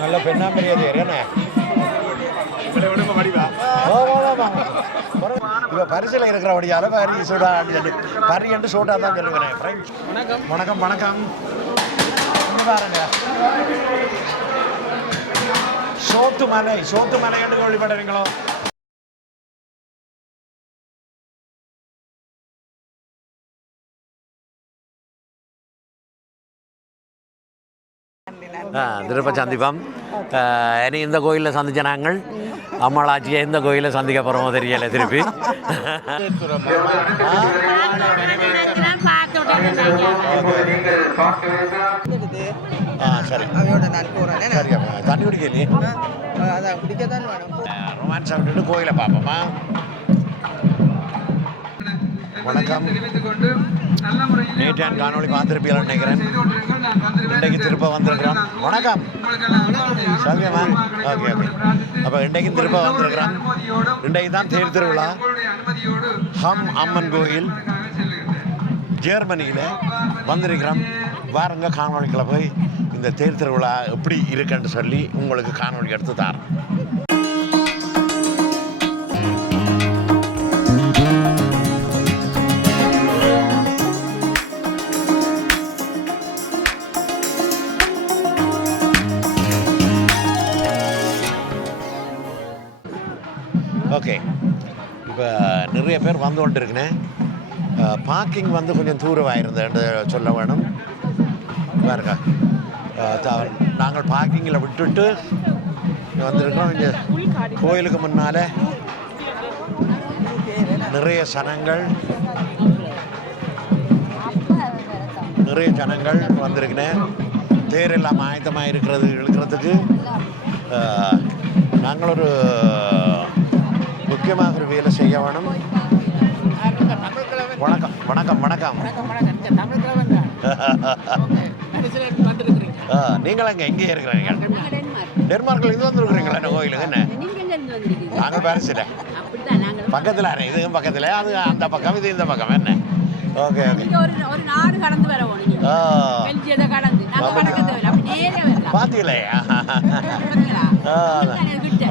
நல்ல பெண்ணாம்பரிய தேர் என்ன இப்போ பரிசில் இருக்கிறபடியால பரி சூடா பரி என்று சூடா தான் சொல்லுகிறேன். வணக்கம் வணக்கம். பாருங்க சோத்துமலை சோத்துமலை என்று கேள்விப்படுறீங்களோ? திருப்ப சந்திப்போம். இனி இந்த கோயிலில் சந்திச்ச நாங்கள் அம்மாளாச்சியை எந்த கோயிலில் சந்திக்க போகிறோமோ தெரியலை. திருப்பி சரி தண்ணி குடிக்கலையே ரொமான்ஸ் விட்டுட்டு கோயிலை பார்ப்போமா? வணக்கம். நேற்றான் காணொலி பார்த்துருப்பீங்கன்னு நினைக்கிறேன். இன்றைக்கு திருப்ப வந்திருக்கிறோம். வணக்கம் சௌக்கியமா? Okay okay. அப்போ இன்றைக்கும் திருப்ப வந்திருக்கிறோம். இன்றைக்கு தான் தேர் திருவிழா. ஹம் அம்மன் கோயில் ஜெர்மனியில் வந்திருக்கிறோம். வாருங்க காணொலிக்குள்ள போய் இந்த தேர் திருவிழா எப்படி இருக்குன்னு சொல்லி உங்களுக்கு காணொலி எடுத்து தரேன். ஓகே, இப்போ நிறைய பேர் வந்து கொண்டு இருக்குனேன். பார்க்கிங் வந்து கொஞ்சம் தூரமாக இருந்தேன்னு சொல்ல வேணும். பாருங்க, நாங்கள் பார்க்கிங்கில் விட்டுட்டு வந்திருக்கோம். இங்கே கோயிலுக்கு முன்னால் நிறைய ஜனங்கள் வந்திருக்குனேன். தேரெல்லாம் ஆயத்தமாக இழுக்கிறதுக்கு நாங்கள் ஒரு முக்கியமாக ஒரு வேலை செய்ய வேணும். வணக்கம் வணக்கம் வணக்கம். நீங்கள் அங்கே எங்கே இருக்கிறீங்க? டென்மார்க்கில் இது வந்துருக்குறீங்களா என்ன கோயிலுக்கு? என்ன நாங்கள் பேரிசில் பக்கத்தில் இதுவும் பக்கத்தில், அது அந்த பக்கம் இது இந்த பக்கம். என்ன ஓகே ஓகே. பார்த்தீங்களே,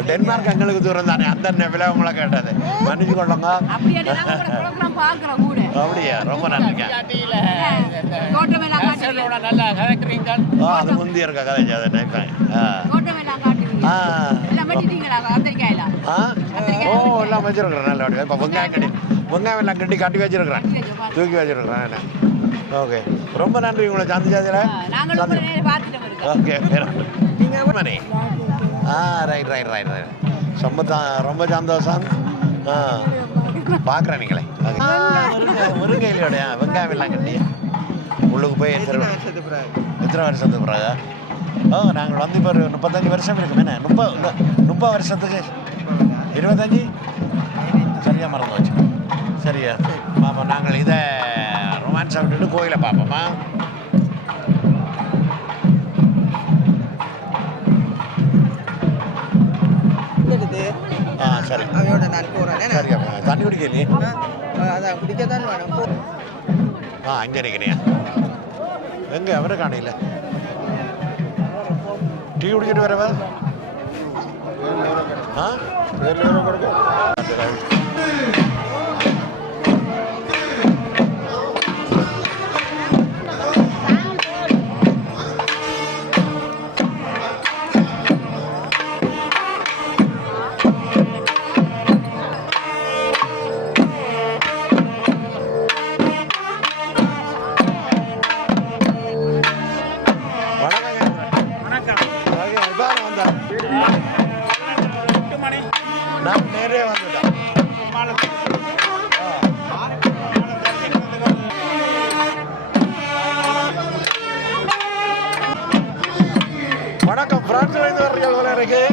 டென்மார்க் எங்களுக்கு தூரம் தானே, அந்த விலை உங்களை கேட்டது மன்னிச்சு கொள்ளுங்க. அப்படியா, ரொம்ப நன்றிங்க. அது முந்தி இருக்க கதை ஓ எல்லாம் வச்சிருக்கிறேன். நல்ல வடிவம். இப்போ வெங்காயம் எல்லாம் கட்டி வச்சிருக்கிறேன், தூக்கி வச்சிருக்கிறேன். என்ன ஓகே, ரொம்ப நன்றி உங்களை சந்திச்சதில். ஓகே மணி ரைட் ரொம்ப சந்தோஷம். பார்க்குறேன் நீங்களே முருங்கையிலோடைய வெங்காயம் எல்லாம் கட்டி உள்ளுக்கு போய் எத்தனை வருஷத்துக்கு பிறகு? நாங்கள் வந்து இப்போ ஒரு 35 வருஷம் இருக்குமே. என்ன 30 வருஷத்துக்கு 25 சரியா மறந்து வச்சு. சரியா பார்ப்போம். நாங்கள் இதை ரொமான்ஸை விட்டுட்டு கோயிலை பார்ப்போமா? சரி சரியா. தண்ணி குடிக்கலையே? அங்கே இருக்கிறீங்க. எங்கே அவரை காணையில் டீ குடிச்சிட்டு வரவா? நான் நேரே வந்துட்டேன். வணக்கம். பிரான்ஸ்ல இருந்து வர்றீங்க போல இருக்கு.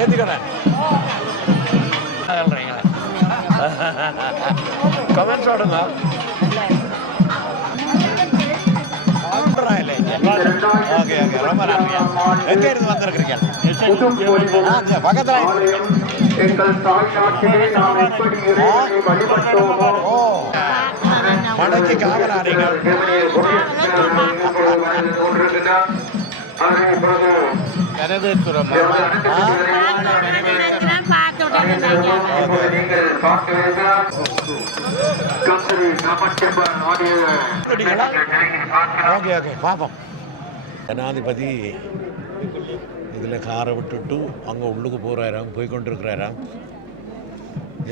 நேர்த்திக்கடன் சொல்கிறீங்களா கமெண்ட்ஸ் ஓடுங்க ஓகே ஓகே ரொம்ப நன்றியா எங்கே இருந்து வந்திருக்கிறீங்க பக்கத்தில் ஓ மடக்கி காவலாளிகள் ஓகே ஓகே பார்ப்போம் ஜனாதிபதி இதில் காரை விட்டுட்டு அங்கே உள்ளுக்கு போகிறாராம் போய்கொண்டிருக்கிறாராம்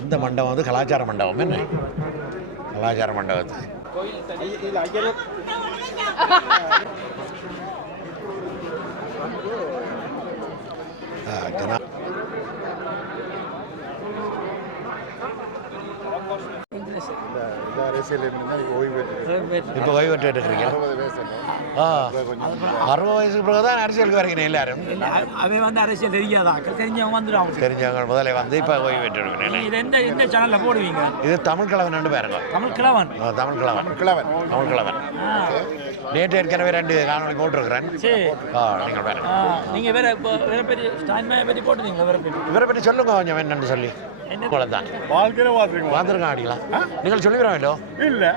எந்த மண்டபம் வந்து கலாச்சார மண்டபம் என்ன கலாச்சார மண்டபத்துக்கு ஜனா இப்போ ஓய்வு பெற்று இருக்கிறீங்க 60 வயசுக்கு பிறகு தான் அரசியலுக்கு வரீங்க எல்லாரும் அவன் வந்து அரசியல் தெரிஞ்சவங்க வந்துடுவாங்க தெரிஞ்சவங்க முதல்ல வந்து இப்போ ஓய்வு பெற்று இருக்கிறேன் இது எந்த சேனலில் போடுவீங்க இது தமிழ் கிழவன் பாருங்க தமிழ் கிழவன் தமிழ் கிழவன் நேற்று ஏற்கனவே 2 காணொலி போட்டிருக்கிறேன் நீங்கள் பாருங்க நீங்கள் வேற பெரிய ஸ்டாண்ட் பற்றி போட்டுருந்தீங்க இவரை பற்றி சொல்லுங்க கொஞ்சம் என்னன்னு சொல்லி தான் வாழ்க்கையில பார்த்துருக்கோம் அடிக்கலாம் நீங்கள் சொல்லிடுறோம்லோ இல்லை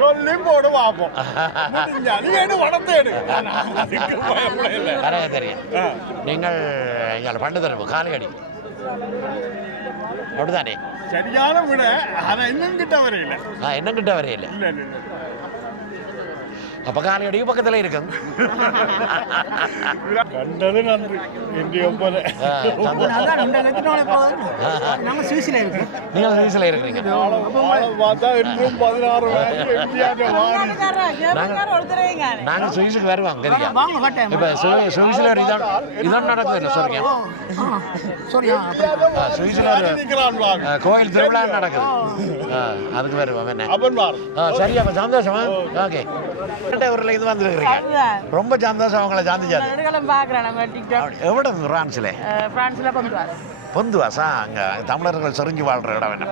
சொல்லி போடு பார்ப்போம் தெரியும் நீங்கள் எங்கள் பண்டு தரப்பு காலையடி அப்படிதானே சரியான விட ஆனா இன்னும் கிட்ட வரையில இன்னும் கிட்ட வரையில அப்ப காலையடிக்கு பக்கத்துல இருக்கும் கண்டது நன்றி இந்தியா போல நாங்கள் சுவிஸில் இருக்கோம் நீங்கள் சுவிஸில் இருக்கிறீங்க பார்த்தா இன்னும் 16 நாங்கள் சுவிஸுக்கு வருவோம் கரியா இப்போ சுவிஸில் ஒரு இதான் நடக்குது இல்லை சுவிஸில் ஒரு கோயில் திருவிழா நடக்குது அதுக்கு வருவோம் என்ன சரி அப்போ சந்தோஷமா ஓகே ஊரில் இது வந்துருக்கிறீங்க ரொம்ப சந்தோஷம் அவங்கள எவ்வளோ பிரான்ஸில் பொந்துவாசா அங்கே தமிழர்கள் செறிஞ்சு வாழ்கிற இடம் என்ன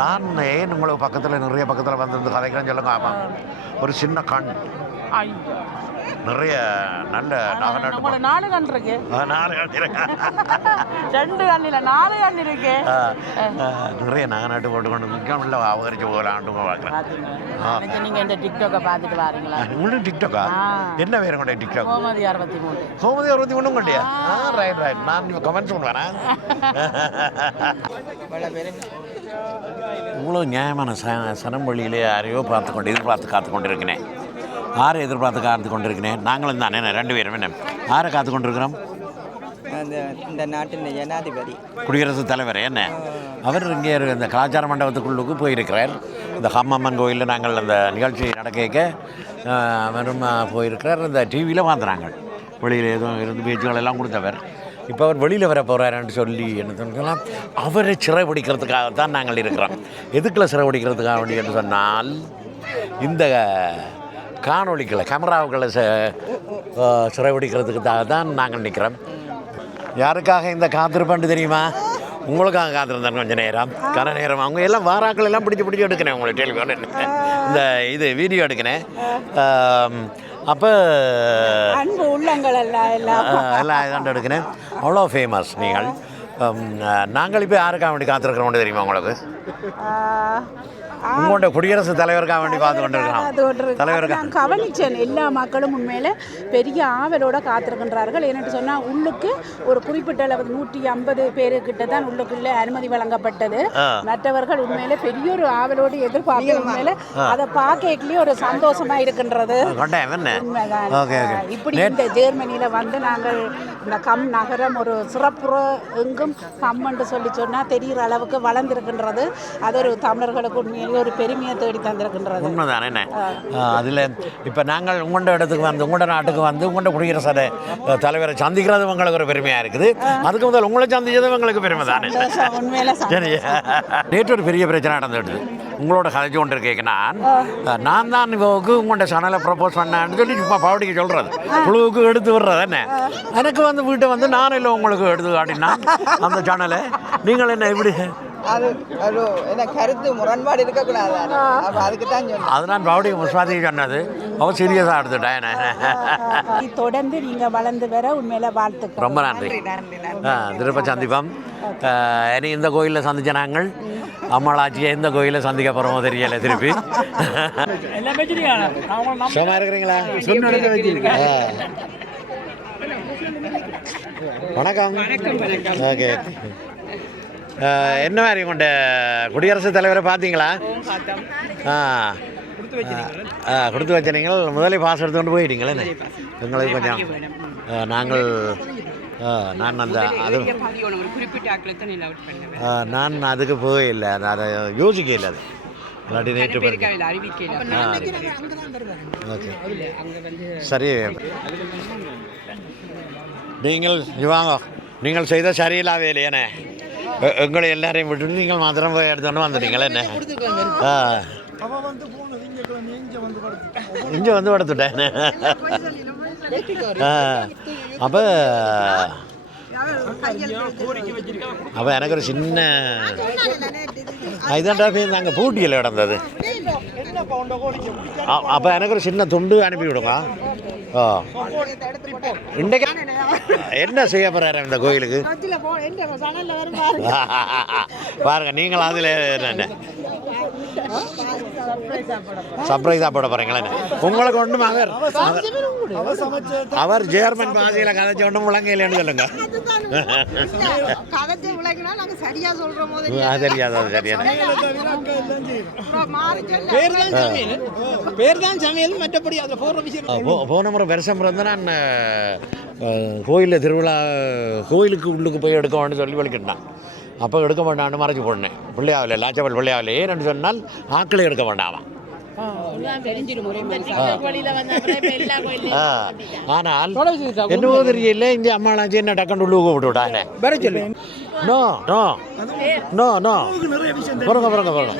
நான் ஏன் உங்களுக்கு பக்கத்தில் நிறைய பக்கத்தில் வந்து கதைக்கிறேன்னு சொல்லுங்க ஆமாம் ஒரு சின்ன கண் நிறைய நல்ல நாலு கண் இருக்கு 4 கண் இருக்கு 2 கண் இல்ல 4 கண் இருக்கு நிறைய நகநாட்டு போட்டு கொண்டு மிக்க அவகரிச்சு போகலான்ட்டு பார்க்குறேன் நீங்க இந்த டிக்டாக்கை பார்த்துட்டு வாரீங்களா உங்களுக்கு டிக்டாக்கா என்ன பேர் கொண்டே டிக்டாக் கோமதி 63 கொண்டியா ரைட் நான் கமெண்ட்ஸ் பண்ணுவேன் இவ்வளோ நியாயமான சனம்பள்ளியிலே யாரையோ எதிர்பார்த்து காத்து கொண்டிருக்கிறேன் யாரை காத்து கொண்டிருக்கிறேன் நாங்களும் தானே 2 பேரும் என்ன யாரை காத்து கொண்டிருக்கிறோம் இந்த நாட்டின் ஜனாதிபதி குடியரசுத் தலைவர் என்ன அவர் இங்கே இந்த கலாச்சார மண்டபத்துக்குள்ளுக்கு போயிருக்கிறார் இந்த ஹம்மம்மன் கோயிலில் நாங்கள் அந்த நிகழ்ச்சி நடக்க அவரும் போயிருக்கிறார் இந்த டிவியில் பார்த்துறாங்க வெளியில் எதுவும் இருந்து பேச்சுகள் எல்லாம் கொடுத்தவர் இப்போ அவர் வெளியில் வர போகிறாருன்னு சொல்லி என்ன சொன்னால் அவரை சிறைபிடிக்கிறதுக்காகத்தான் நாங்கள் இருக்கிறோம் எதுக்குள்ள சிறைபிடிக்கிறதுக்காக வேண்டி என்று சொன்னால் இந்த காணொலிகளை கேமராவுகளை சிறைபிடிக்கிறதுக்காக தான் நாங்கள் நிற்கிறோம் யாருக்காக இந்த காத்திருப்பான்னு தெரியுமா உங்களுக்காக காத்திருந்தேன் கொஞ்சம் நேரம் கன நேரம் அவங்க எல்லாம் வாராக்கள் எல்லாம் பிடிச்சி எடுக்கிறேன் உங்களை டெலிஃபோன் இந்த வீடியோ எடுக்கிறேன் அப்போ உள்ளங்கள் எல்லாம் இதாண்டு எடுக்கிறேன் அவ்வளோ ஃபேமஸ் நீங்கள் நாங்கள் இப்போ யாருக்காக வேண்டி காத்திருக்கிறோம் தெரியுமா உங்களுக்கு உங்களோட குடியரசுத் தலைவருக்காக வேண்டி பார்த்து கொண்டிருக்கிறோம் தலைவருக்காக நான் கவனித்தேன் எல்லா மக்களும் உண்மையில பெரிய ஆவலோட காத்திருக்கின்றார்கள் என்னென்னு சொன்னால் உள்ளுக்கு ஒரு குறிப்பிட்ட அளவு 150 பேருக்கிட்ட தான் உள்ளுக்குள்ளே அனுமதி வழங்கப்பட்டது மற்றவர்கள் உண்மையில பெரிய ஒரு ஆவலோடு எதிர்பார்க்க உண்மையில அதை பார்க்கலையே ஒரு சந்தோஷமா இருக்கின்றது இப்படி இந்த ஜெர்மனியில வந்து நாங்கள் இந்த கம் நகரம் ஒரு சிறப்புற எங்கும் கம் என்று சொல்லி சொன்னால் தெரிகிற அளவுக்கு வளர்ந்திருக்கின்றது அது ஒரு தமிழர்களுக்கு உண்மையிலே ஒரு பெருமையை தேடி தந்திருக்கின்றது உண்மைதானே என்ன அதில் இப்போ நாங்கள் உங்களோட இடத்துக்கு வந்து உங்களோட நாட்டுக்கு வந்து உங்களோட குடியரசு தலைவரை சந்திக்கிறது உங்களுக்கு ஒரு பெருமையாக இருக்குது அதுக்கு முதல் உங்களை சந்திச்சது உங்களுக்கு பெருமை தானே சரி நேற்று ஒரு பெரிய பிரச்சனை நடந்துட்டு உங்களோட கதைச்சு கொண்டு இருக்கேன் நான் தான் இவருக்கு உங்களோட சேனலை ப்ரப்போஸ் பண்ணேன்னு சொல்லி சும்மா பாவடிக்கு சொல்கிறது புழுவுக்கு எடுத்து விடுறது என்ன எனக்கு வந்து வீட்டை வந்து நான் இல்லை உங்களுக்கு எடுத்து காட்டினா அந்த சேனலை நீங்கள் என்ன இப்படி அது என்ன கருத்து முரண்பாடு இருக்கக்கூடாது அதுக்கு தான் சொன்னேன் அது நான் பாவடிக்கு முஸ்வாதி சொன்னது அவன் சீரியஸாக எடுத்துட்டேன் தொடர்ந்து நீங்கள் வளர்ந்து வர உண்மையில வாழ்த்துக்கள். ரொம்ப நன்றி. திருப்ப சந்திப்போம். இனி இந்த கோயிலில் சந்திச்ச நாங்கள் அம்மாளாச்சியை எந்த கோயிலில் சந்திக்க போகிறோமோ தெரியல திருப்பி. எல்லாம் வச்சிருக்காங்க. சும்மா இருக்கிறீங்களா? வணக்கம். ஓகே. என்ன மாதிரி கொண்ட குடியரசுத் தலைவரை பார்த்தீங்களா? கொடுத்து வச்ச நீங்கள் முதலே பாஸ் எடுத்து கொண்டு போயிட்டீங்களே எங்களுக்கு கொஞ்சம் நாங்கள் நான் அந்த அது நான் அதுக்கு போயில்லை அதை யோசிக்க இல்லை அது இல்லாட்டி நேற்று ஓகே சரி நீங்கள் வாங்க நீங்கள் செய்த சரியில்லாவே இல்லையானே எங்களை எல்லாரையும் விட்டுட்டு நீங்கள் மாத்திரம் போய் எடுத்தோன்னு வந்துட்டீங்களே என்ன இங்கே வந்து படுத்துட்டேன் அப்போ எனக்கு ஒரு சின்ன இதாண்டா நாங்கள் பூட்டியில் கிடந்தது அப்போ எனக்கு ஒரு சின்ன துண்டு அனுப்பி விடுங்க இன்றைக்கு என்ன செய்ய போகிறாரு இந்த கோயிலுக்கு பாருங்க நீங்கள் அதில் என்ன சர்ப்ரைஸாக போட போகிறீங்களே உங்களுக்கு ஒன்றும் அவர் ஜெர்மன் பாஷையில் கதைச்ச ஒன்றும் முழங்கையிலேன்னு சொல்லுங்க தெரியாது அது சரியான போன முறை வருஷம் பிறந்த நான் கோயிலில் திருவிழா கோயிலுக்கு உள்ளுக்கு போய் எடுக்கணும்னு சொல்லி வலிக்கிட்டான் அப்போ எடுக்க வேண்டாம்னு மறைச்சி போடனேன் பிள்ளையாவில் லாச்சப்பல் பிள்ளையாவில் ஏன்னு சொன்னால் ஆக்களை எடுக்க வேண்டாமா ஆனால் என்னவோ தெரியல இந்த அம்மாளாச்சி என்ன டக்குன்னு உள்ளுக்கு விட்டு விட்டாங்க நோ நோ நோ நோ பிறங்க பிறங்க பிறங்க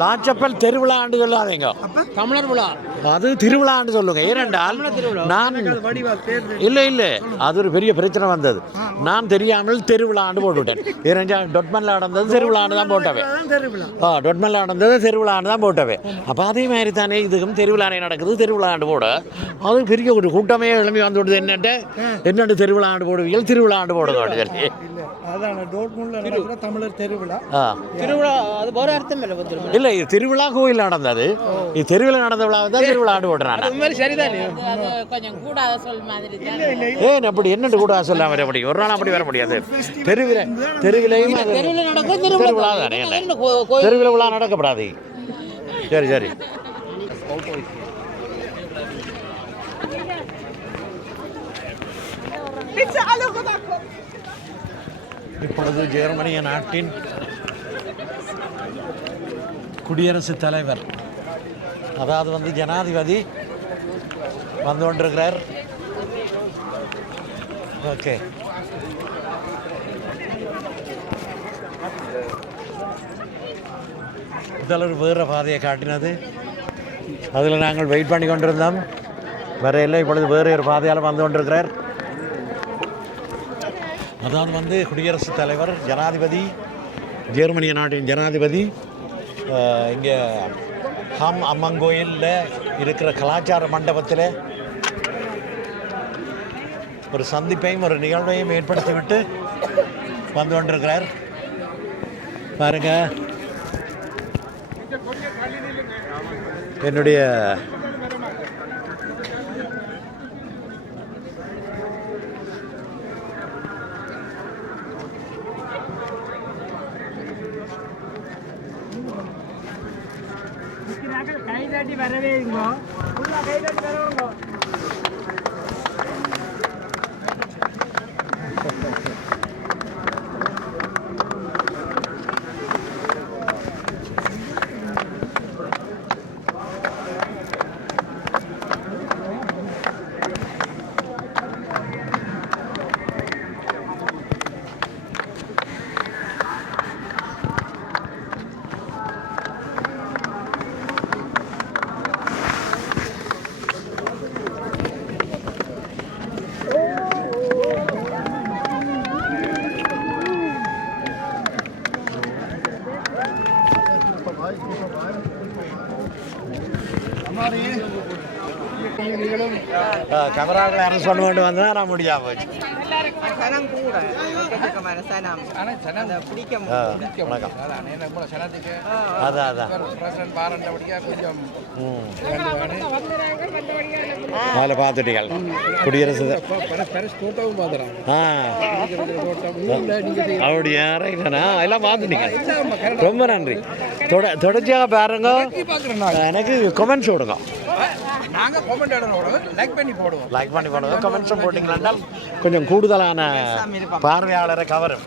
லாச்சப்பல் திருவிழா ஆண்டு சொல்லாதீங்க தமிழர் விழா அது திருவிழா ஆண்டு சொல்லுங்க ஏனென்றால் நான் இல்லை இல்லை அது ஒரு பெரிய பிரச்சனை வந்தது நான் தெரியாமல் திருவிழா ஆண்டு போட்டுவிட்டேன் ஏனென்றால் டொட்மனில் நடந்தது திருவிழா ஆண்டு தான் போட்டவே டொட்மனில் நடந்தது திருவிழா ஆண்டு தான் போட்டவே அப்போ அதே மாதிரி தானே இதுக்கும் திருவிழானே நடக்குது திருவிழா ஆண்டு போட அது பெரிய ஒரு கூட்டமே எழுப்பி வந்து விடுது என்னென்ன திருவிழா ஆண்டு போடுவீங்க திருவிழா ஆண்டு போடுங்க சொல்லி தமிழர் திருவிழா அது வேற அர்த்தம் இல்லை இது திருவிழா கோயில் நடந்தது இது தெருவில் நடந்த விழாவை தான் திருவிழா ஆண்டு போடுறாங்க ஏன் அப்படி என்னட்டு கூட சொல்லாம வர முடியும் ஒரு நாள் அப்படி வர முடியாது தெருவிலையும் திருவிழா தானே தெருவில் விழா நடக்கப்படாது சரி சரி இப்பொழுது ஜெர்மனிய நாட்டின் குடியரசுத் தலைவர் அதாவது வந்து ஜனாதிபதி வந்து கொண்டிருக்கிறார். ஓகே முதல்வர் வேறு பாதையை காட்டினது அதில் நாங்கள் வெயிட் பண்ணி கொண்டிருந்தோம் வரையில் இப்பொழுது வேறு ஒரு பாதையால் வந்து கொண்டிருக்கிறார். அதாவது வந்து குடியரசுத் தலைவர் ஜனாதிபதி ஜெர்மனிய நாட்டின் ஜனாதிபதி இங்கே அம்மன் கோயிலில் இருக்கிற கலாச்சார மண்டபத்தில் ஒரு சந்திப்பையும் ஒரு நிகழ்வையும் ஏற்படுத்திவிட்டு வந்து கொண்டிருக்கிறார். பாருங்க என்னுடைய கைதாட்டி வரவே இருங்கோ கைதாட்டி வரவங்க கேமராக்களை அரேஞ்ச் பண்ண வேண்டி வந்தால் நான் முடியாம போச்சு. சனம் கூட எக்கச்சக்கமான சனம் அதை பிடிக்க வணக்கம். அதான் அதான் அதில் பார்த்துட்டீங்கள் குடியரசு அப்படியா ரைட்டாண்ணா எல்லாம் பார்த்துட்டீங்க. ரொம்ப நன்றி. தொடர்ச்சியாக பாருங்க. எனக்கு கமெண்ட்ஸ் விடுங்க. லைக் பண்ணி போடுவோம். கமெண்ட்ஸும் போட்டிங்கன்னா கொஞ்சம் கூடுதலான பார்வையாளரை கவரும்.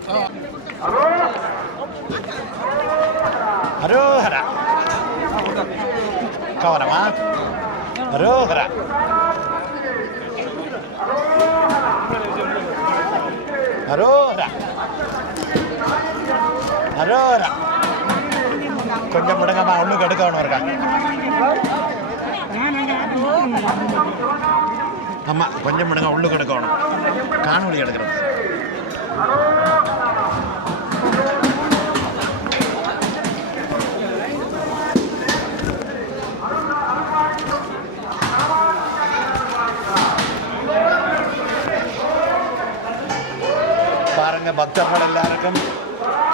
அரோஹரா கவரமா அரோஹரா அரோஹரா அரோஹரா கொஞ்சம் முடங்கம்மா ஒன்றுக்கு எடுக்கணும் இருக்காங்க. ஆமாம் கொஞ்சம் முடங்க உள்ளுக்கு எடுக்கணும். காணொலி எடுக்கிறோம். பாருங்க பக்தர்கள் எல்லாருக்கும்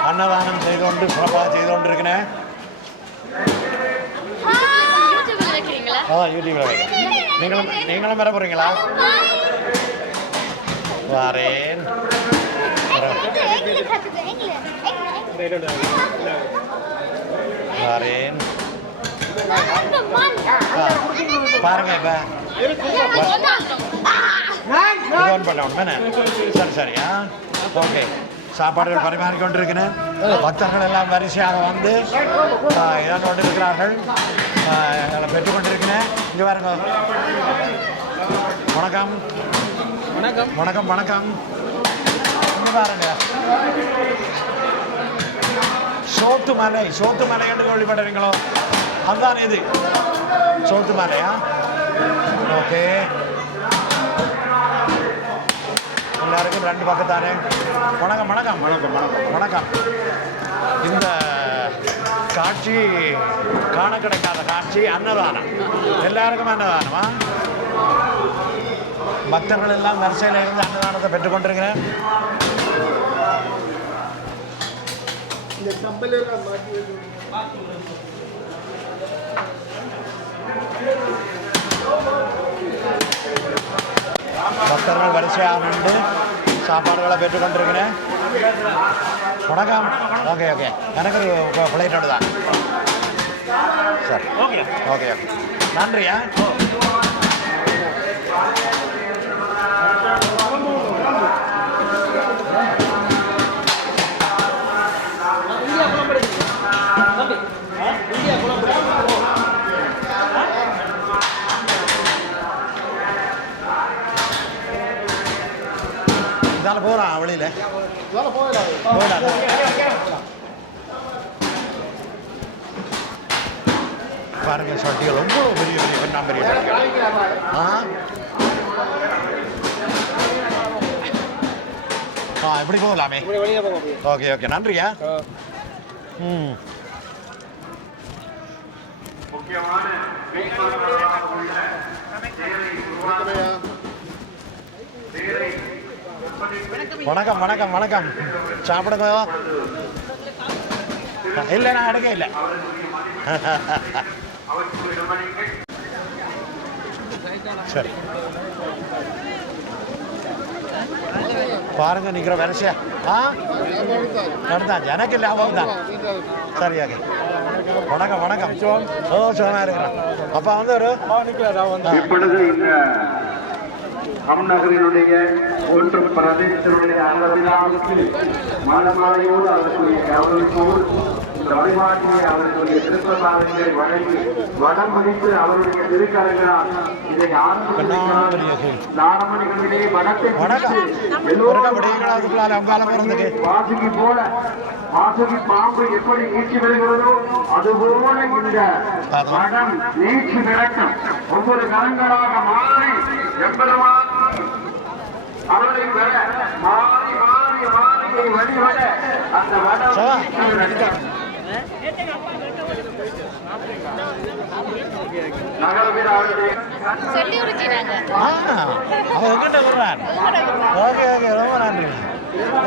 அன்னதானம் செய்து கொண்டு சிறப்பாக செய்து கொண்டிருக்கிறேன். யூடியூப்ல வைக்கிறேன். நீங்களும் வர போறீங்களா? வரேன். வரேன். பாருங்க இப்ப பண்ணணும். சரி சரியா ஓகே. சாப்பாடுகள் பரிமாறிக்கொண்டிருக்கிறேன். பக்தர்கள் எல்லாம் வரிசையாக வந்து இதான் கொண்டிருக்கிறார்கள். பெற்றுக்கொண்டிருக்கிறேன். இங்கே பாருங்க. வணக்கம் வணக்கம் வணக்கம் வணக்கம். இங்கே பாருங்க சோத்துமலை என்று கேள்விப்படுறீங்களோ? அதுதான் இது சோத்துமலையா? ஓகே. எல்லாருக்கும் ரெண்டு பக்கத்தானே. வணக்கம் வணக்கம் வணக்கம் வணக்கம் வணக்கம். இந்த காட்சி காண கிடைக்காத காட்சி அன்னதானம். எல்லாருக்கும் அன்னதானமா? பக்தர்கள் எல்லாம் வரிசையில் இருந்து அன்னதானத்தை பெற்றுக்கொண்டிருக்கிறேன். பக்தர்கள் வரிசையாக நின்று சாப்பாடுகளை பெற்றுக்கொண்டிருக்கிறேன். வணக்கம். Okay okay. எனக்கு ஒரு ஃப்ளைட்டோடு தான் சார். Okay okay okay. நன்றியா. இதால போகலாம் வழியில் போயிடாது. பாருங்க சட்டிகள் ரொம்ப பெரிய பெரிய பெண்ணாம்பெரிய சட்டிகள். எப்படி போகலாமே? Okay okay. நன்றியா. வணக்கம் வணக்கம் வணக்கம். சாப்பிடுங்க. இல்லை நான் எடுக்க இல்லை. சரி பாருங்க நிற்கிற வரிசையா. நடந்தாச்சு. எனக்கு லாபம் தான். சரியாக. வணக்கம் வணக்கம். ஓ சுகமாக இருக்கிறேன். அப்போ வந்து ஒரு இப்பொழுது இந்த அம்நகரினுடைய ஒன்று பிரதேசத்தினுடைய அங்கத்தினாவுக்கு மாலையோடு அதற்குரிய கவனிப்போடு இந்த வழிபாட்டினை அவர்களுடைய திருப்பதாரங்களை வழங்கி வடம் பிடித்து அவருடைய திருக்கரங்களால் இதை நாரமணிகளிடையே வடத்தை வாசுகி போல வாசுகி பாம்பு எப்படி நீச்சி வருகிறதோ அதுபோல இந்த வடம் நீச்சி விளக்கம் ஒவ்வொரு கரங்களாக மாறி எவ்வளவான் அவரை வர மாறி மாறி மாறியை வழிபட அந்த வடம் நகரவிராவுடைய சொல்லி உரிச்சினாங்க. அவன் எங்கிட்ட வருவான். ஓகே ஓகே, ரொம்ப நன்றி.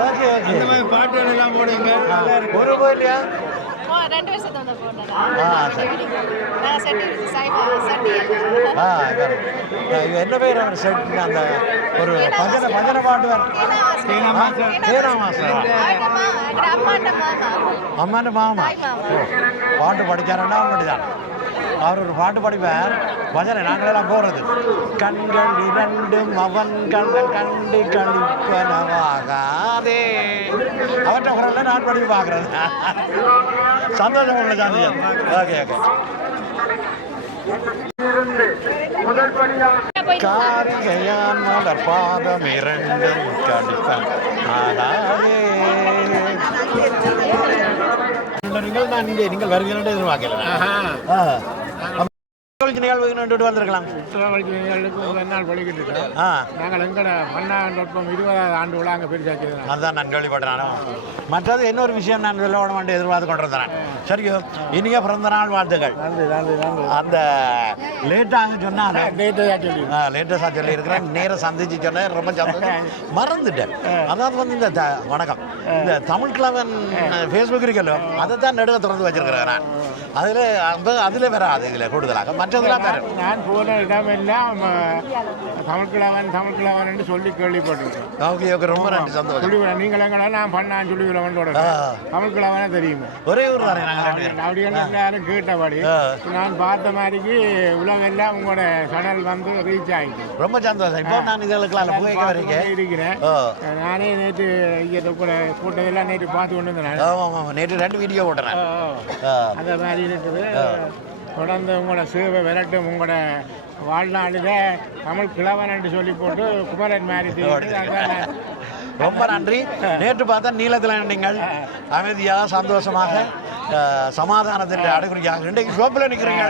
Okay okay. இந்த மாதிரி பாட்டுகள் எல்லாம் போடுங்க. ஒரு போயிலையா? 2 வருஷத்தோட போட்டேன். சரி. நான் சட்டி சட்டி. என்ன பேர் அவர் செட்? அந்த ஒரு பஜனை பாடுவார். கேனா மாஸ்டர். அம்மாண்ட மாமா பாட்டு படிச்சாருன்னா படிச்சார். அவர் ஒரு பாட்டு படிப்பார் பஜனை. நாங்களெல்லாம் போகிறது கண்கள் இரண்டும் அவன் கண்கள் கண்டு கழிப்பனவாகாதே அவற்றை குரல்ல நான் படிப்பு பார்க்குறது. சந்தோஷம் உள்ள சாந்தி. Okay okay. காரிகையான் மலர் பாதம் இரண்டும் கடிப்பன் ஆகாதே. நீங்கள் வருகிறேன் எதிர்பார்க்கல. நிகழ்வு வந்திருக்கலாம். நாங்கள் எங்கட மன்னா.com 20வது ஆண்டு விழா அங்கே பெருசாக்கி அதுதான் நான் கேள்விப்பட்டேன். மற்றது இன்னொரு விஷயம் நான் சொல்ல வேண்டிய எதிர்பார்த்து கொண்டிருந்தேன். சரியோ, இனிய பிறந்த நாள் வாழ்த்துக்கள். அந்த லேட்டாக சொன்னால் லேட்டஸாக சொல்லி இருக்கிறேன். நேரம் சந்திச்சு சொன்னேன். ரொம்ப சந்தோஷம். மறந்துட்டேன். அதாவது வந்து இந்த வணக்கம் இந்த தமிழ் கிழவன் ஃபேஸ்புக் இருக்கല്ലോ அதை தான் நடுக திறந்து வச்சிருக்கிறேன் நான். அதில் வராது இதில் கூடுதலாக மற்றதெல்லாம் வேறு. நான் போன இடமெல்லாம் தமிழ் கிழவன் சொல்லி கேள்விப்பட்டிருக்கேன். ஓகே ஓகே, ரொம்ப நன்றி, சந்தோஷம். நீங்கள் எங்கடா நான் பண்ணான்னு சொல்லி தமிழ் கிழவனே தெரியுமா? ஒரே ஊர் தானே நாங்கள். அப்படி எல்லாரும் கேட்டபடி நான் பார்த்த மாதிரிக்கு உலகெல்லாம் உங்களோட சேனல் வந்து ரீச் ஆகிட்டு ரொம்ப சந்தோஷம். இப்போ நான் இதுகளுக்கெல்லாம் புகைக்க வரீங்க இருக்கிறேன். நானே நேற்று இங்கே போட்டதெல்லாம் நேற்று பார்த்து கொண்டு வந்தேன். ஆமாம், நேற்று 2 வீடியோ போட்டேன். அந்த மாதிரி இருக்குது. தொடர்ந்து உங்களோட சேவை விரட்டும். உங்களோட வாழ்நாளில் தமிழ் கிழவன் என்று சொல்லி போட்டு குமரன் மாதிரி ரொம்ப நன்றி. நேற்று பார்த்தா நீளத்தில் நீங்கள் அமைதியாக சந்தோஷமாக சமாதானத்தின் அடுக்குறியாக இன்றைக்கு சோப்பில் நிற்கிறீங்க.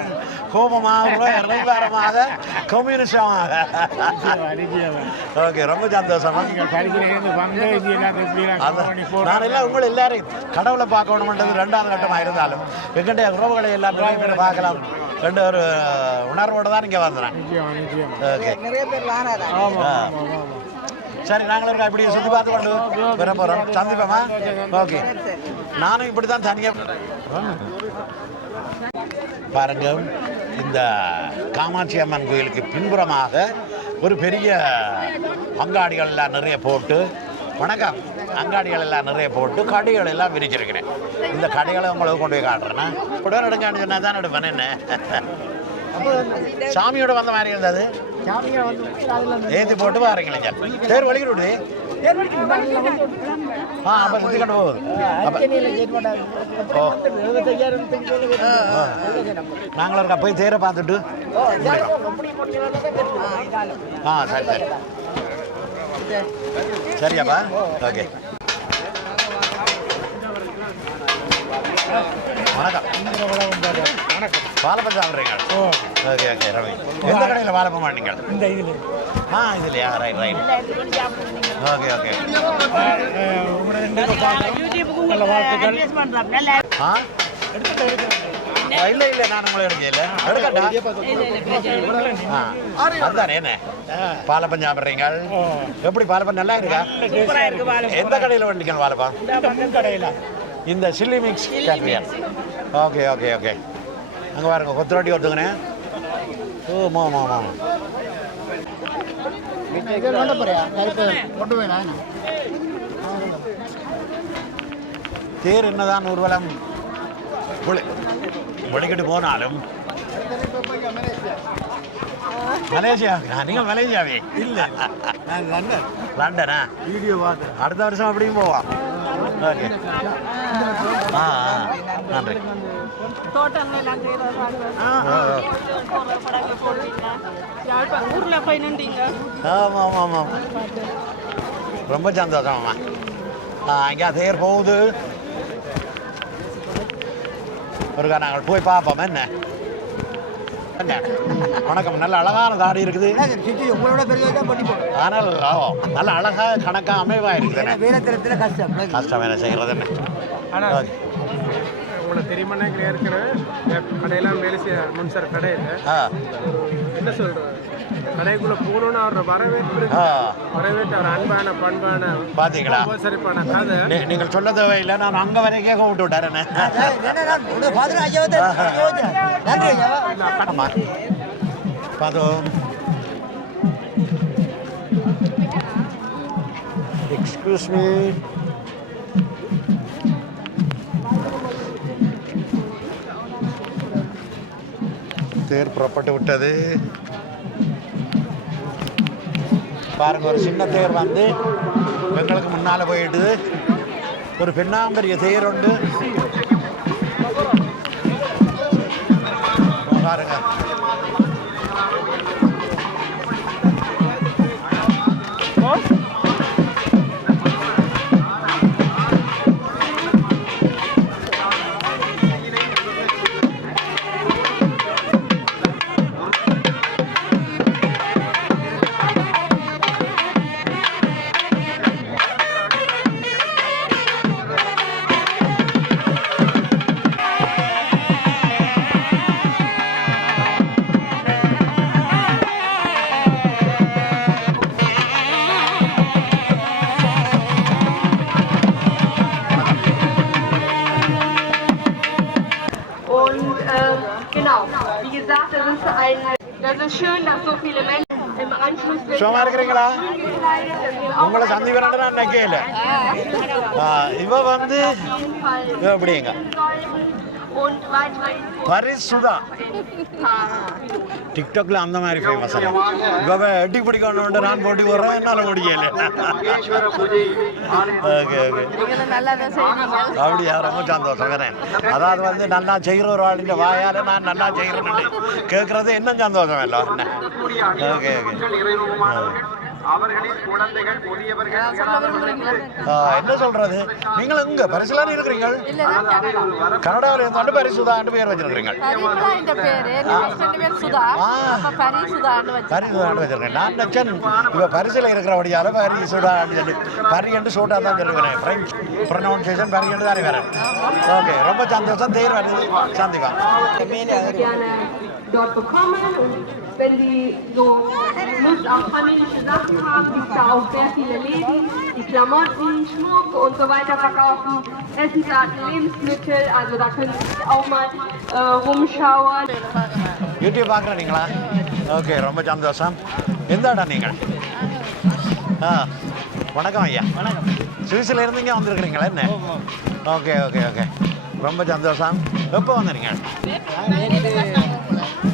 கோபமாக இறைவாரமாக கம்யூனிஸ்டமாக. ஓகே, ரொம்ப சந்தோஷமா. நான் எல்லாம் உங்களை எல்லாரையும் கடவுளை பார்க்கணும்ன்றது 2வது கட்டமாக இருந்தாலும் எங்கிட்ட உறவுகளை எல்லாம் நிறைய பேர் பார்க்கலாம் ரெண்டு ஒரு உணர்வோடு தான் இங்கே வந்துடுறேன். ஓகே, நிறைய பேர் சரி, நாங்களும் இருக்கா இப்படி சுற்றி பார்த்து கொண்டு வர போகிறோம். சந்திப்போமா? ஓகே. நானும் இப்படி தான் தனியாக பாருங்க. இந்த காமாட்சி அம்மன் கோயிலுக்கு பின்புறமாக ஒரு பெரிய அங்காடிகள் எல்லாம் நிறைய போட்டு, வணக்கம், அங்காடிகள் எல்லாம் நிறைய போட்டு கடைகள் எல்லாம் விரிச்சிருக்கிறேன். இந்த கடைகளை உங்களுக்கு கொண்டு போய் காட்டுறேன்னா உடனே எடுக்கான்னு சொன்னால் தான் எடுப்பேன். என்ன சாமியோட வந்த மாதிரி இருந்தது. ஏற்றி போட்டு பாருங்களேங்க. தேர் வலிக்கிட்டு அப்போ சுற்றி கொண்டு போகுது. நாங்களும் இருக்கா போய் தேரை பார்த்துட்டு. சரி சரி சரியாப்பா. ஓகே, வணக்கம். வாழைப்பழம் சாப்பிட்றீங்க? Okay okay. ரவி, எந்த கடையில் வாழைப்பழம் மாட்டீங்க? இந்த இதில். இதுலையா? Right right. Okay okay. இல்லை இல்லை, நான் உங்களை எடுக்கல. எடுக்கட்டா? அதுதானே. என்ன வாழைப்பழம் சாப்பிட்றீங்க? எப்படி வாழைப்பழம் நல்லா இருக்கா? எந்த கடையில் வந்தீங்க வாழைப்பழம்? கடையில் இந்த சில்லி மிக்ஸ் கேட்ரியா? Okay okay okay. அங்கே பாருங்க, கொத்தரோட்டி ஒருத்துங்கண்ணே. ஆமாம். தேர் என்னதான் ஊர்வலம் வெளிக்கிட்டு போனாலும் மலேசியா. நீங்கள் மலேசியாவே? இல்லை, லண்டனா? வீடியோ பார்த்து அடுத்த வருஷம் அப்படியும் போவான். ஓகே, நன்றி. ஆமாம் ஆமாம், ரொம்ப சந்தோஷமாம்மா. இங்கே தேர் போகுது. ஒருக்கா நாங்கள் போய் பார்ப்போம். என்ன வணக்கம். நல்ல அழகான தாடி இருக்குது. ஆனால் நல்ல அழகாக கணக்காக அமைவாக இருக்குது. கஷ்டம் என்ன செய்கிறது. என்ன உங்களை தெரியுமானே ஏற்கனவே கடையெல்லாம் வேலை செய்ய முன்சார் கடையில் என்ன சொல்கிறேன் கடைக்குள்ளே போகணுன்னு அவரோட வரவேற்பு அவர் அன்பான பண்பான பார்த்தீங்களா சரிப்பான கதை நீங்கள் சொல்ல தேவையில்லை நான் அங்கே வரைக்கே கூப்பிட்டு விட்டாரேன்னு பார்த்தோம். எக்ஸ்கியூஸ் மீ, தேர் புறப்பட்டு விட்டது. பாருங்க, ஒரு சின்ன தேர் வந்து எங்களுக்கு முன்னால் போயிடுது. ஒரு பெண்ணாம்பரிய தேர் உண்டு பாருங்க. சும்மா இருக்கிறீங்களா? உங்களை சந்திக்கிறேன் நான் நினைக்கல. இவ வந்து எப்படிங்க பரிசுதா டிக்டாக்ல அந்த மாதிரி ஃபேமஸ். இவ எட்டி பிடிக்கணும் நான் போட்டி போடுறேன், என்னால முடியல. ஓகே ஓகே, அப்படியா? ரொம்ப சந்தோஷம். அதாவது வந்து நல்லா செய்கிற ஒரு ஆளுடைய வாயால நான் நல்லா செய்கிறேன்னு கேட்கறது இன்னும் சந்தோஷம் இல்லை. Okay okay. என்ன சொல்றது, நீங்கள் இங்க பரிசுலான்னு இருக்கிறீங்க, கனடாவில் இருந்தாண்டு பரிசுதான்னு பேர் வச்சிருக்கீங்க. பரிசுதான்னு வச்சிருக்கேன். நான் நினைச்சேன் இவ பரிசுல இருக்கிறபடியால பரிசுதான்னு சொல்லி பரி என்று சூட்டா தான் சொல்லுகிறேன். பிரெஞ்சு ப்ரொனவுன்சியேஷன் பரி என்று தானே வரேன். ஓகே, ரொம்ப சந்தோஷம். தேர் வருது, சந்திப்பா. dort bekommen und wenn die so Lust auf familische Sachen haben, gibt es da auch sehr viele Läden, die Klamotten, Schmuck und so weiter verkaufen, Essensarten, Lebensmittel, also da können Sie auch mal rumschauen. YouTube பார்க்குறீங்களா? Okay, ரொம்ப சந்தோஷம். எந்த இடம் நீங்கள்? வணக்கம் ஐயா. வணக்கம். சுவிஸில் இருந்தீங்க வந்திருக்கிறீங்களா என்ன? ஓகே ஓகே ஓகே, ரொம்ப சந்தோஷம். எப்போ வந்துடுங்க?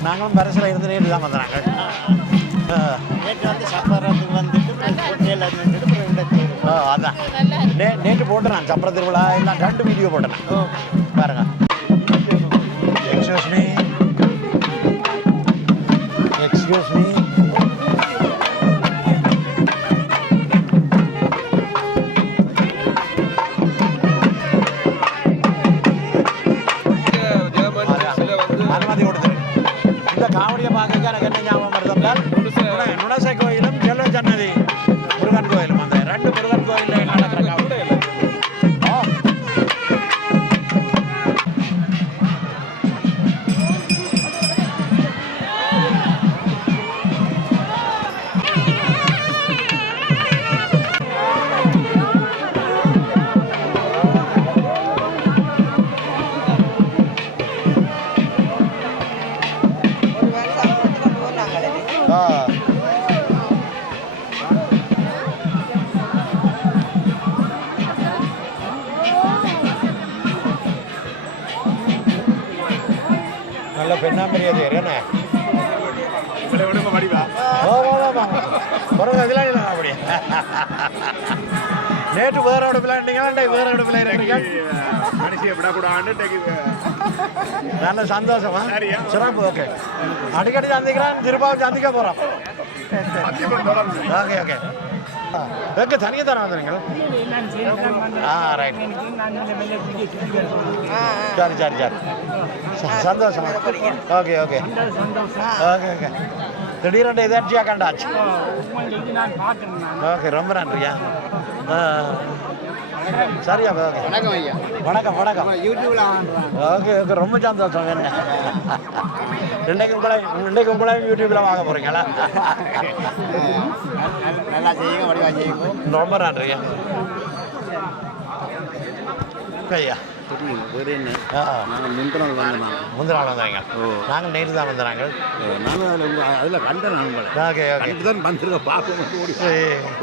நாங்களும் பரிசில் இருந்து நேற்று தான் வந்துடுறாங்க. நேற்று வந்து சப்பரத்துக்கு வந்துட்டு அதான் நேற்று போட்டுறேன். சப்பர திருவிழா எல்லாம் 2 வீடியோ போட்டுறேன் பாருங்க. Excuse me, excuse me. அனுமதி கொடுத்துரு. இந்த காவடியை பார்க்க எனக்கு என்ன ஞாபகம் வருதுன்றால் நுணசை கோயிலும் செல்வ சன்னதி முருகன் கோயிலும், அந்த 2 முருகன் கோயிலில் நடக்கிற காவடி. நல்ல பெண்ணாம்பரிய தேர் என்ன அதெல்லாம் இல்லை. அப்படி நேற்று வேறோட விளையாண்டீங்களா? வேறோட விளையாடுறீங்க. நல்ல சந்தோஷமா, சிறப்பு. ஓகே, அடிக்கடி சந்திக்கிறேன், திருப்பாவை சந்திக்க போகிறோம். Okay okay. எங்கே தனியாக தானே வந்துடுங்க? ரைட். சரி சரி சரி, சந்தோஷம். Okay okay okay okay. திடீரென்று எதாச்சியாக கண்டாச்சு. நான் பார்க்குறேன். ஓகே, ரொம்ப நன்றியா. சரியா, ஓகே. வணக்கம் ஐயா. வணக்கம் வணக்கம். ஓகே ஓகே, ரொம்ப சந்தோஷம். என்ன இன்றைக்கு உங்களையும் யூடியூப்பில் வாங்க போகிறீங்களா? நல்லா செய்யுங்க, வடிவா செய்யுங்க. ரொம்ப நன்றியா. ஐயா வேறு என்ன? ஆ, நாங்கள் முந்தின நாள் வந்தோம். முந்தின நாள் வந்தாங்க. நாங்கள் நேற்று தான் வந்தாங்க. நானும் அதில் கண்டேன். நான் உங்களை ஓகே ஓகே. கண்டு தான் வந்துருக்க பார்க்க ஓடி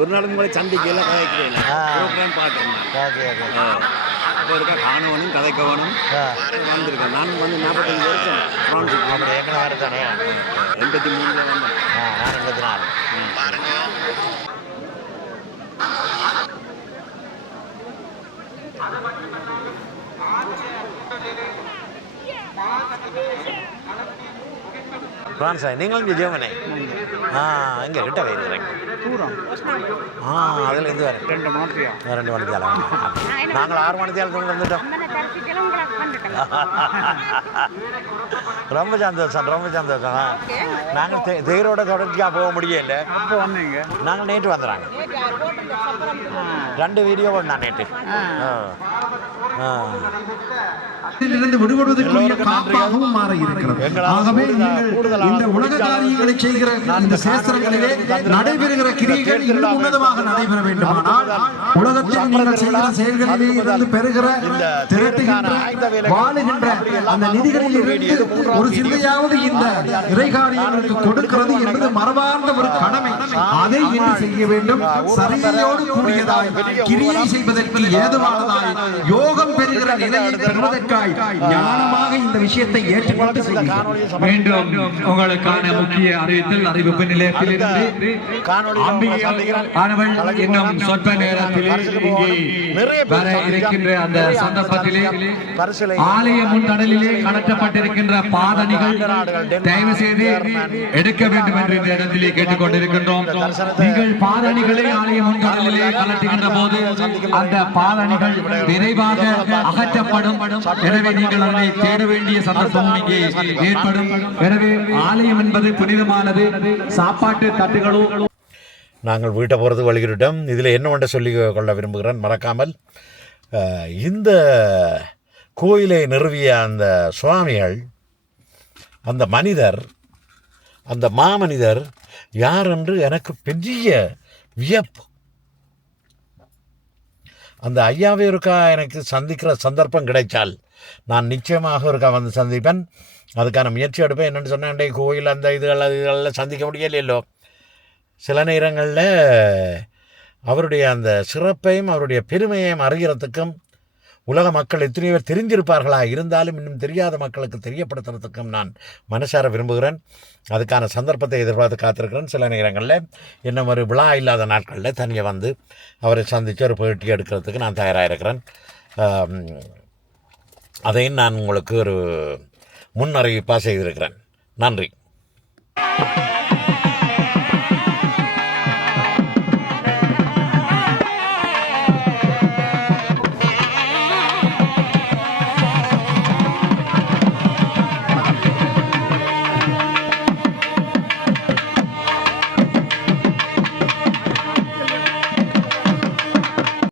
ஒரு நாளும் உங்களை சந்திக்கையில் கதைக்கிறேன். பார்த்தேன். Okay okay. அப்போ இருக்க காணவனும் கதைக்கவனும் வந்திருக்கேன். நான் வந்து 45 வருஷம் ஃப்ரான்ஸுக்கு. அப்படி ஏற்கனவே வேறு தானே. 83 வந்தேன். நான் 84. பிரான்ஸா, நீங்களும் இங்கே ஜெர்மனி? இங்கே கிட்ட இருக்கிறேங்க. அதில் இருந்து வரேன். 2 மணித்தியால. நாங்கள் 6 மணித்தியால தூங்க வந்துட்டோம். ரொம்ப சந்தோஷம், ரொம்ப சந்தோஷம். நாங்கள் தேரோட தொடர்ச்சியாக போக முடியல. நாங்கள் நேற்று வந்துடுறாங்க. 2 வீடியோ நான் நேற்று. இருந்து விடுபடுவதற்குரிய காப்பாகவும் மாற இருக்கிறது. ஆகவே நீங்கள் இந்த உலக காரியங்களை செய்கிற இந்த சேஸ்திரங்களிலே நடைபெறுகிற கிரியைகள் இன்னும் உன்னதமாக நடைபெற வேண்டுமானால் உலகத்தில் நீங்கள் செய்கிற செயல்களிலே இருந்து பெறுகிற திரட்டுகின்ற வாழுகின்ற அந்த நிதிகளில் இருந்து ஒரு சிந்தையாவது இந்த இறைகாரியங்களுக்கு கொடுக்கிறது என்பது மரபார்ந்த ஒரு கடமை. அதை இன்று செய்ய வேண்டும். சரியோடு கூடியதாய் கிரியை செய்வதற்கு ஏதுவானதாய் யோகம் பெறுகிற நிலையை பெறுவதற்காய் ஞானமாக இந்த விஷயத்தை ஏற்றுக்கொண்டு மீண்டும் உங்களுக்கான முக்கிய அறிவிப்பு நிலையத்திலிருந்து ஆனவள் இன்னும் சொற்ப நேரத்தில் இங்கே வர இருக்கின்ற அந்த சந்தர்ப்பத்திலே ஆலய முன்தடலிலே கலட்டப்பட்டிருக்கின்ற பாதணிகள் தயவு செய்து எடுக்க வேண்டும் என்று இந்த இடத்திலே கேட்டுக்கொண்டிருக்கின்றோம். நீங்கள் பாதணிகளை ஆலய முன்தடலிலே கலட்டுகின்ற போது அந்த பாதணிகள் விரைவாக அகற்றப்படும். எனவே நீங்கள் அதனை தேட வேண்டிய சந்தர்ப்பம் இங்கே ஏற்படும். எனவே ஆலயம் என்பது புனிதமானது. சாப்பாட்டு தட்டுகளோ நாங்கள் வீட்டை போகிறதுக்கு வழிகிட்டோம். இதில் என்ன ஒன்றை சொல்லிக் கொள்ள விரும்புகிறேன். மறக்காமல் இந்த கோயிலை நிறுவிய அந்த சுவாமிகள், அந்த மனிதர், அந்த மாமனிதர் யார் என்று எனக்கு பெரிய வியப்பு. அந்த ஐயாவே இருக்கா எனக்கு சந்திக்கிற சந்தர்ப்பம் கிடைச்சால் நான் நிச்சயமாக இருக்கா வந்து சந்திப்பேன். அதுக்கான முயற்சி எடுப்பேன். என்னென்னு சொன்னேன், கோயில் அந்த இதுகளெல்லாம் சந்திக்க முடியலையோ. சில நேரங்களில் அவருடைய அந்த சிறப்பையும் அவருடைய பெருமையையும் அறிகிறதுக்கும் உலக மக்கள் எத்தனையோ பேர் தெரிஞ்சிருப்பார்களா, இருந்தாலும் இன்னும் தெரியாத மக்களுக்கு தெரியப்படுத்துறதுக்கும் நான் மனசார விரும்புகிறேன். அதுக்கான சந்தர்ப்பத்தை எதிர்பார்த்து காத்திருக்கிறேன். சில நேரங்களில் இன்னும் ஒரு விழா இல்லாத நாட்களில் தனியாக வந்து அவரை சந்தித்து ஒரு பேட்டி எடுக்கிறதுக்கு நான் தயாராக இருக்கிறேன். அதையும் நான் உங்களுக்கு ஒரு முன்னறிவிப்பாக செய்திருக்கிறேன். நன்றி.